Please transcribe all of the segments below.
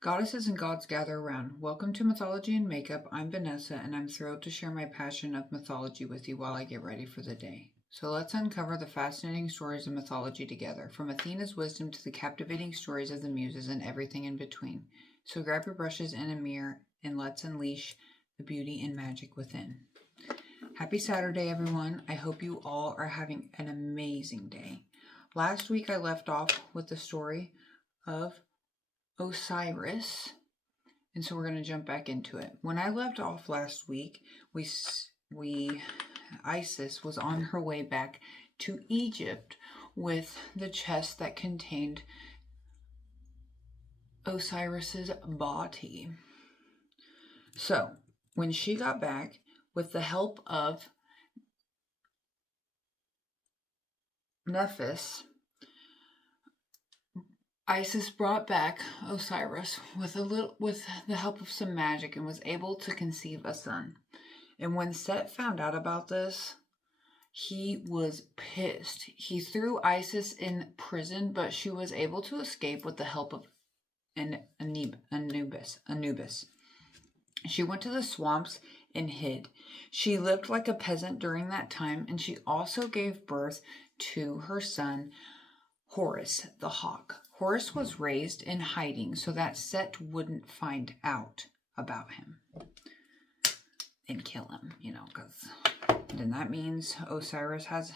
Goddesses and gods gather around. Welcome to Mythology and Makeup. I'm Vanessa, and I'm thrilled to share my passion of mythology with you while I get ready for the day. So let's uncover the fascinating stories of mythology together, from Athena's wisdom to the captivating stories of the Muses and everything in between. So grab your brushes and a mirror, and let's unleash the beauty and magic within. Happy Saturday, everyone. I hope you all are having an amazing day. Last week I left off with the story of Osiris, and so we're going to jump back into it. When I left off last week, Isis was on her way back to Egypt with the chest that contained Osiris's body. So when she got back, with the help of Nephthys, Isis brought back Osiris with the help of some magic and was able to conceive a son. And when Set found out about this, he was pissed. He threw Isis in prison, but she was able to escape with the help of Anubis. She went to the swamps and hid. She lived like a peasant during that time, and she also gave birth to her son, Horus the hawk. Horus was raised in hiding so that Set wouldn't find out about him and kill him, because then that means Osiris has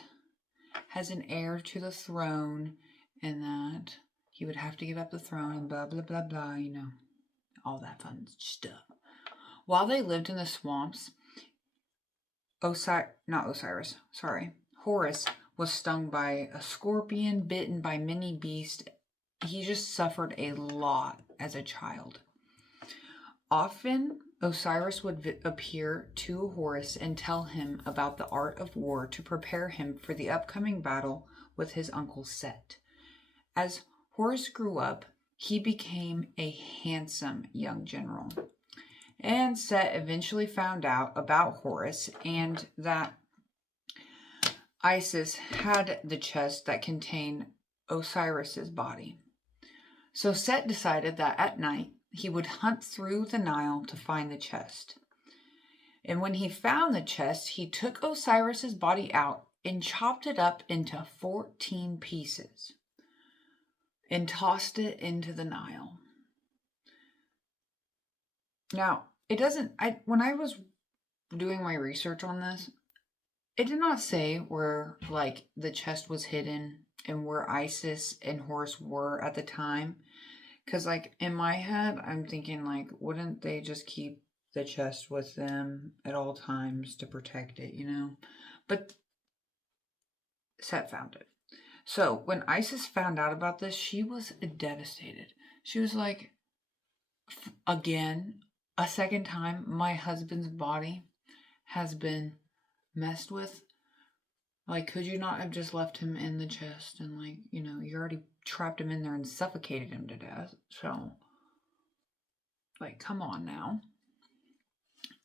an heir to the throne, and that he would have to give up the throne and blah, blah, blah, blah, all that fun stuff. While they lived in the swamps, Horus was stung by a scorpion, bitten by many beasts. He just suffered a lot as a child. Often, Osiris would appear to Horus and tell him about the art of war to prepare him for the upcoming battle with his uncle Set. As Horus grew up, he became a handsome young general. And Set eventually found out about Horus and that Isis had the chest that contained Osiris's body. So Set decided that at night he would hunt through the Nile to find the chest. And when he found the chest, he took Osiris's body out and chopped it up into 14 pieces and tossed it into the Nile. Now, when I was doing my research on this, it did not say where the chest was hidden and where Isis and Horus were at the time. Because in my head, I'm thinking wouldn't they just keep the chest with them at all times to protect it, But Set found it. So when Isis found out about this, she was devastated. She was like, again, a second time, my husband's body has been messed with. Could you not have just left him in the chest and you already trapped him in there and suffocated him to death? So, come on now.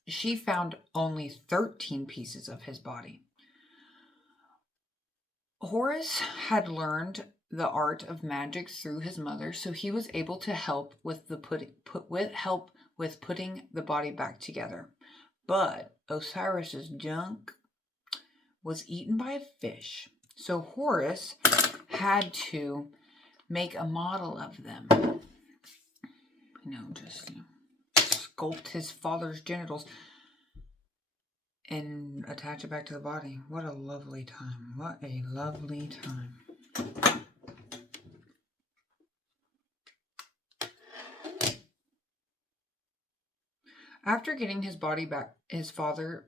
She found only 13 pieces of his body. Horus had learned the art of magic through his mother, so he was able to help with putting the body back together. But Osiris's junk was eaten by a fish. So Horus had to make a model of them. Sculpt his father's genitals and attach it back to the body. What a lovely time. What a lovely time. After getting his body back, his father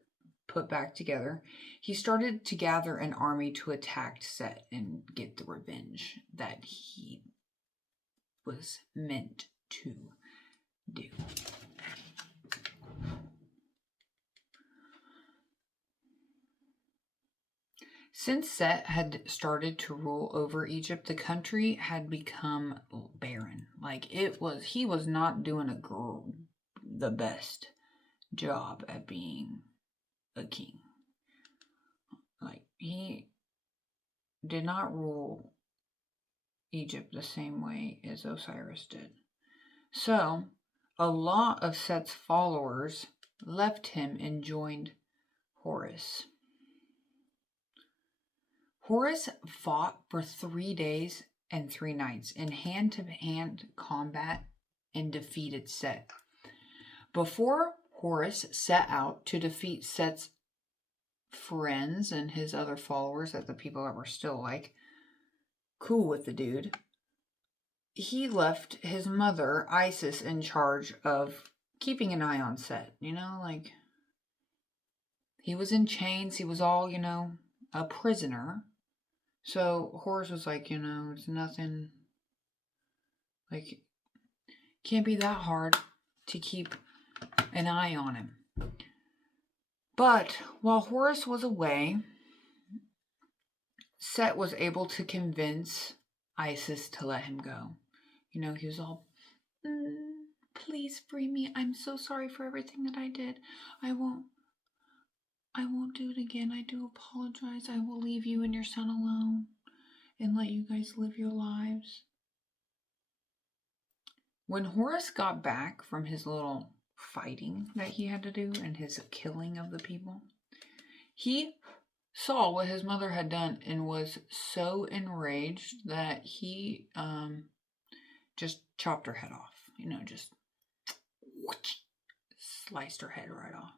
put back together, he started to gather an army to attack Set and get the revenge that he was meant to do. Since Set had started to rule over Egypt, the country had become barren. He was not doing the best job at being a king. He did not rule Egypt the same way as Osiris did. So, a lot of Set's followers left him and joined Horus. Horus fought for 3 days and 3 nights in hand-to-hand combat and defeated Set. Before Horus set out to defeat Set's friends and his other followers, the people that were still like cool with the dude, he left his mother Isis in charge of keeping an eye on Set. Like, he was in chains, he was all, a prisoner. So Horus was like, it's nothing, like, can't be that hard to keep an eye on him. But while Horus was away, Set was able to convince Isis to let him go. He was all, please free me. I'm so sorry for everything that I did. I won't do it again. I do apologize. I will leave you and your son alone and let you guys live your lives. When Horus got back from his little fighting that he had to do and his killing of the people, he saw what his mother had done and was so enraged that he just chopped her head off. Just sliced her head right off.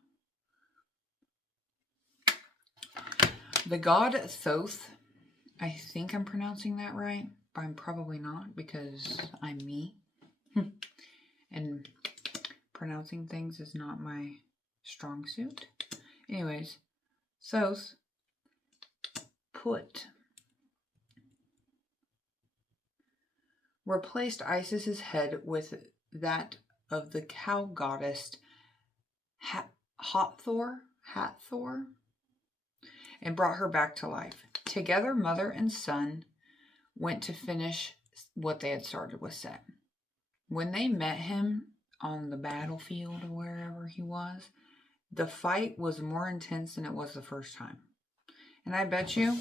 The god Thoth, I think I'm pronouncing that right, but I'm probably not because I'm me. And pronouncing things is not my strong suit. Anyways, Thoth replaced Isis's head with that of the cow goddess Hathor, and brought her back to life. Together, mother and son went to finish what they had started with Set. When they met him on the battlefield or wherever he was, the fight was more intense than it was the first time. And I bet you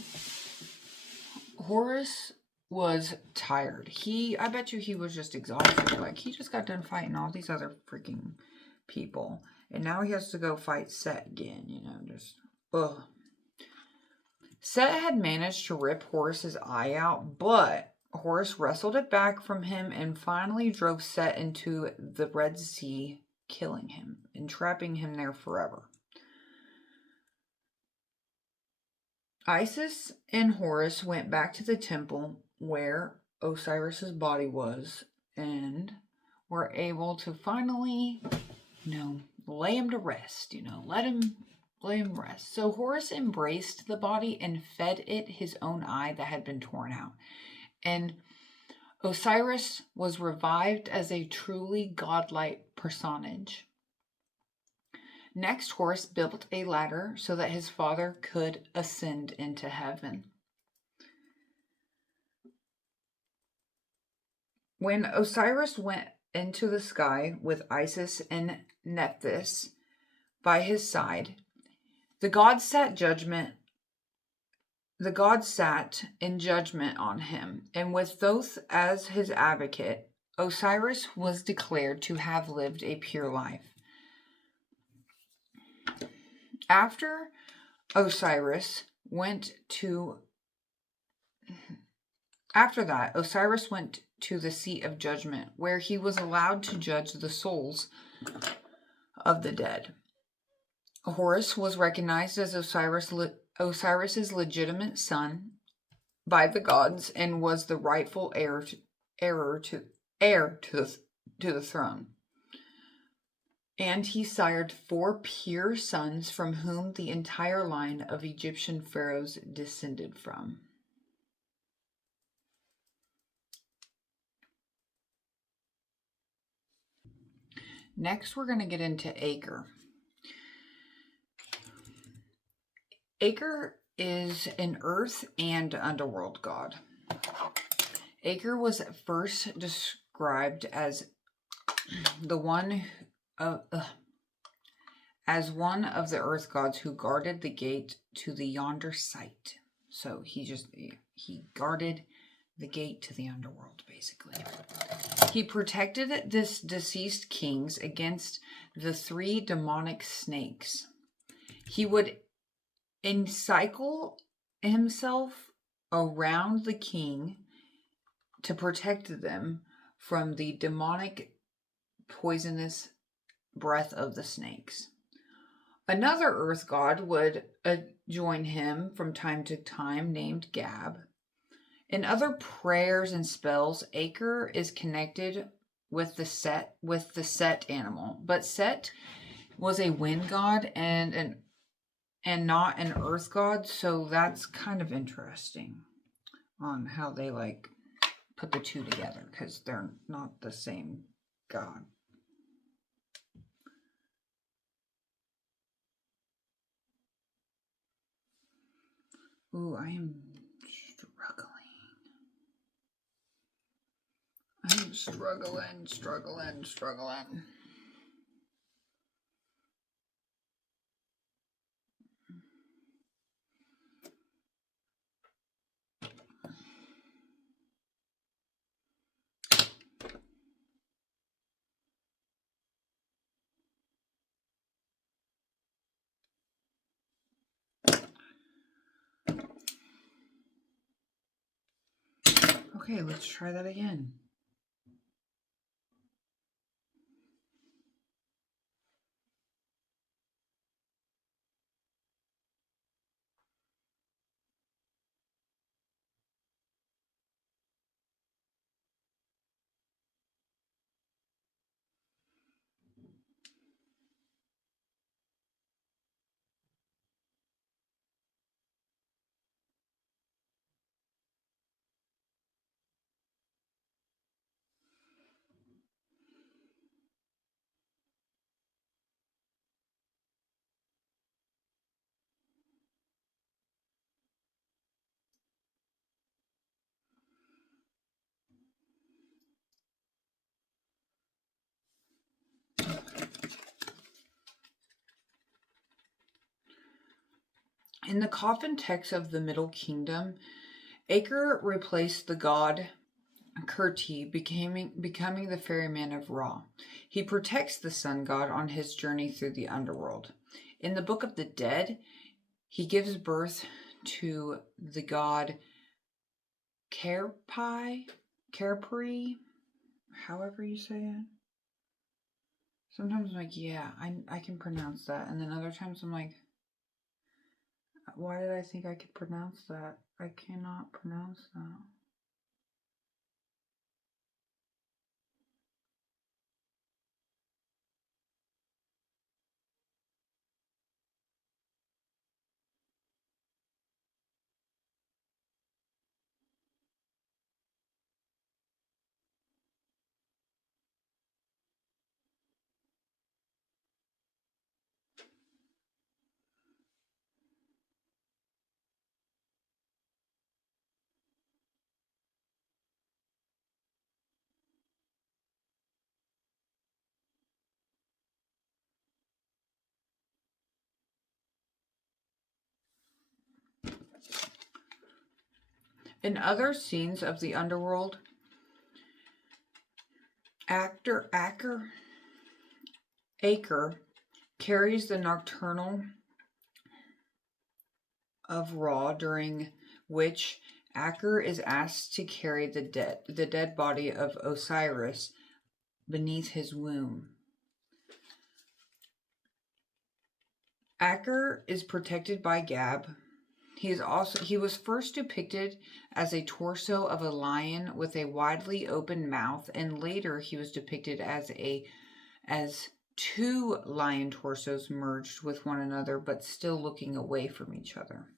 Horus was tired. I bet you he was just exhausted. Like, he just got done fighting all these other freaking people. And now he has to go fight Set again, ugh. Set had managed to rip Horus's eye out, but Horus wrestled it back from him and finally drove Set into the Red Sea, killing him and trapping him there forever. Isis and Horus went back to the temple where Osiris's body was and were able to finally, lay him to rest, let him rest. So Horus embraced the body and fed it his own eye that had been torn out. And Osiris was revived as a truly godlike personage. Next, Horus built a ladder so that his father could ascend into heaven. When Osiris went into the sky with Isis and Nephthys by his side, the god sat in judgment on him, and with Thoth as his advocate, Osiris was declared to have lived a pure life. After Osiris went to the seat of judgment, where he was allowed to judge the souls of the dead. Horus was recognized as Osiris's legitimate son by the gods and was the rightful heir to the throne. And he sired 4 pure sons from whom the entire line of Egyptian pharaohs descended from. Next, we're going to get into Aker. Aker is an earth and underworld god. Aker was first described as one of the earth gods who guarded the gate to the yonder sight. So he guarded the gate to the underworld, basically. He protected this deceased kings against the 3 demonic snakes. He would encircle himself around the king to protect them from the demonic poisonous breath of the snakes. Another earth god would join him from time to time, named Gab. In other prayers and spells, Aker is connected with the Set animal, but Set was a wind god and not an earth god, so that's kind of interesting on how they put the two together, because they're not the same god. Ooh, I am struggling. Okay, let's try that again. In the coffin text of the Middle Kingdom, Aker replaced the god Kurti, becoming the ferryman of Ra. He protects the sun god on his journey through the underworld. In the Book of the Dead, he gives birth to the god Kerpi, however you say it. Sometimes I'm like, yeah, I can pronounce that. And then other times I'm like, why did I think I could pronounce that? I cannot pronounce that. In other scenes of the underworld, Aker carries the nocturnal of Ra, during which Aker is asked to carry the dead body of Osiris beneath his womb. Aker is protected by Gab. He was first depicted as a torso of a lion with a widely open mouth, and later he was depicted as 2 lion torsos merged with one another, but still looking away from each other.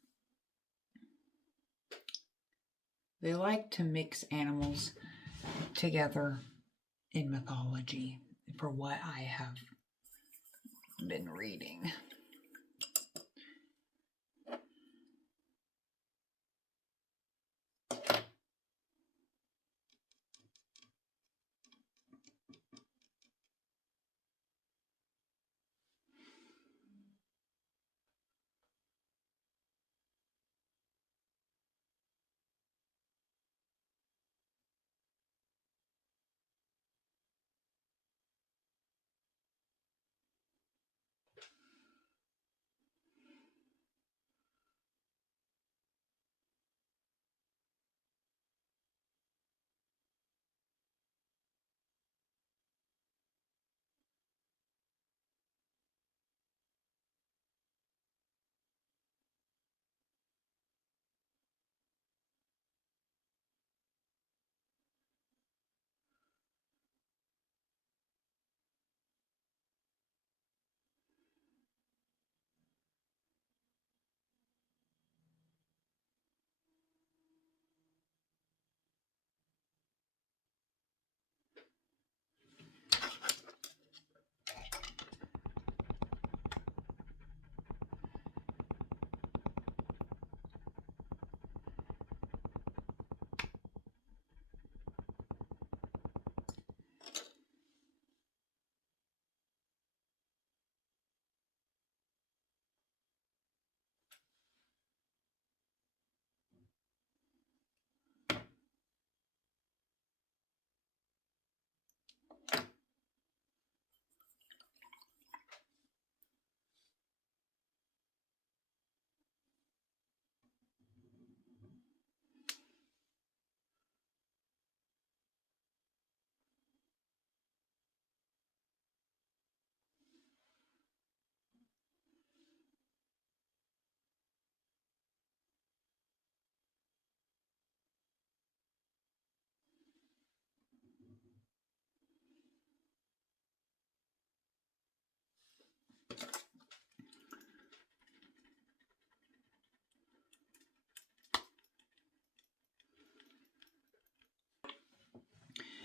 They like to mix animals together in mythology, for what I have been reading.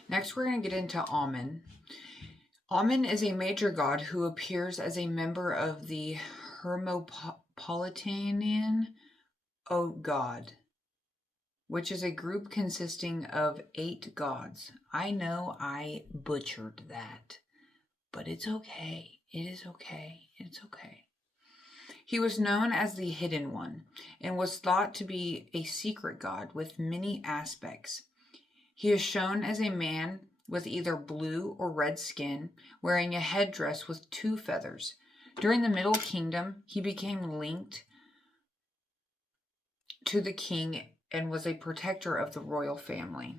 Next, we're going to get into Amon. Amon is a major god who appears as a member of the Hermopolitanian god, which is a group consisting of 8 gods. I know I butchered that, but it's okay. It is okay. It's okay. He was known as the Hidden One and was thought to be a secret god with many aspects. He is shown as a man with either blue or red skin, wearing a headdress with 2 feathers. During the Middle Kingdom, he became linked to the king and was a protector of the royal family.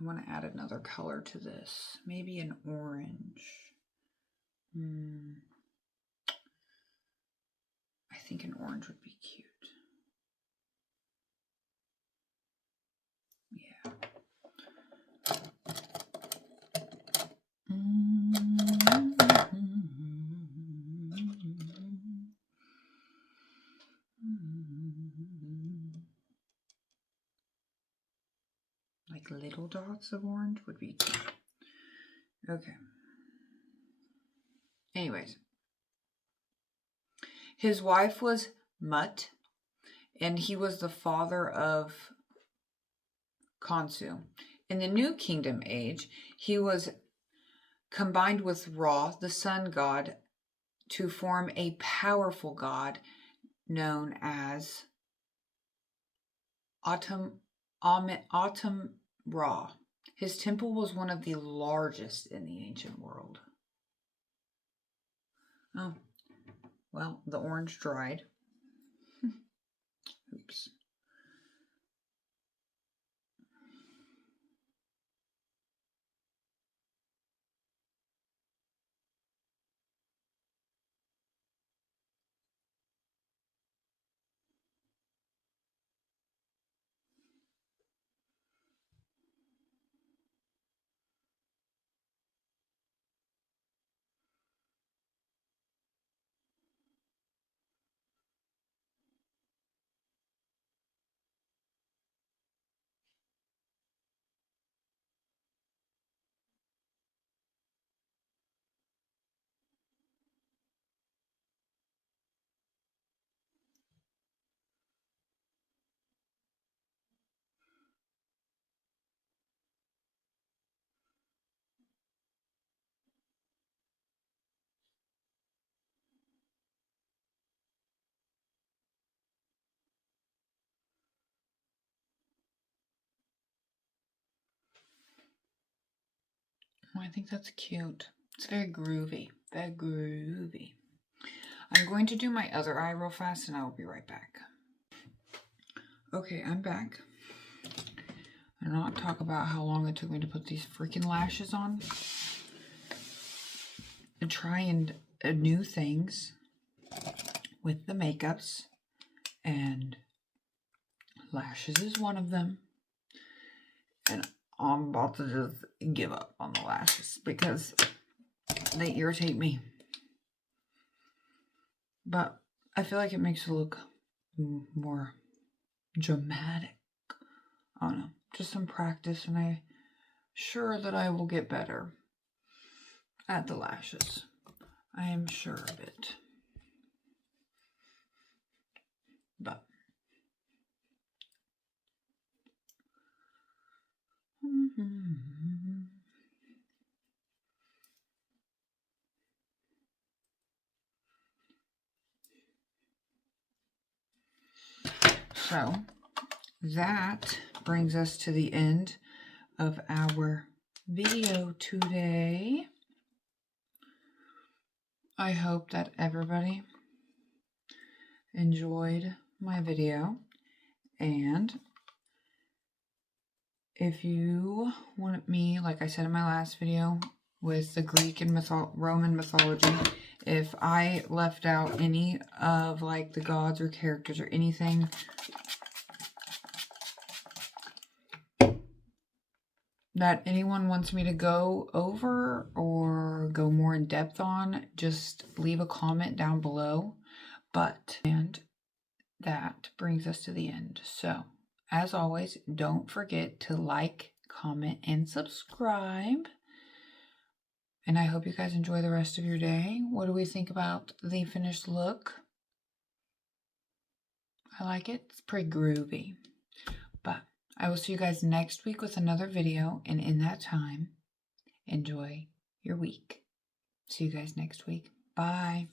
I want to add another color to this. Maybe an orange. I think an orange would be cute. Yeah. Like little dots of orange would be cute. Okay. Anyways. His wife was Mut, and he was the father of Khonsu. In the New Kingdom age, he was combined with Ra, the sun god, to form a powerful god known as Atum Ra. His temple was one of the largest in the ancient world. Oh, well, the orange dried. Oops. Oh, I think that's cute. It's very groovy. Very groovy. I'm going to do my other eye real fast and I will be right back. Okay, I'm back. I'll not talk about how long it took me to put these freaking lashes on. And trying new things with the makeups. And lashes is one of them. And I'm about to just give up on the lashes because they irritate me. But I feel like it makes it look more dramatic. I don't know. Just some practice, and I'm sure that I will get better at the lashes. I am sure of it. But so that brings us to the end of our video today. I hope that everybody enjoyed my video, and if you want me, like I said in my last video with the Greek and Roman mythology, if I left out any of like the gods or characters or anything that anyone wants me to go over or go more in depth on, just leave a comment down below. And that brings us to the end. So as always, don't forget to like, comment, and subscribe. And I hope you guys enjoy the rest of your day. What do we think about the finished look? I like it. It's pretty groovy. But I will see you guys next week with another video. And in that time, enjoy your week. See you guys next week. Bye.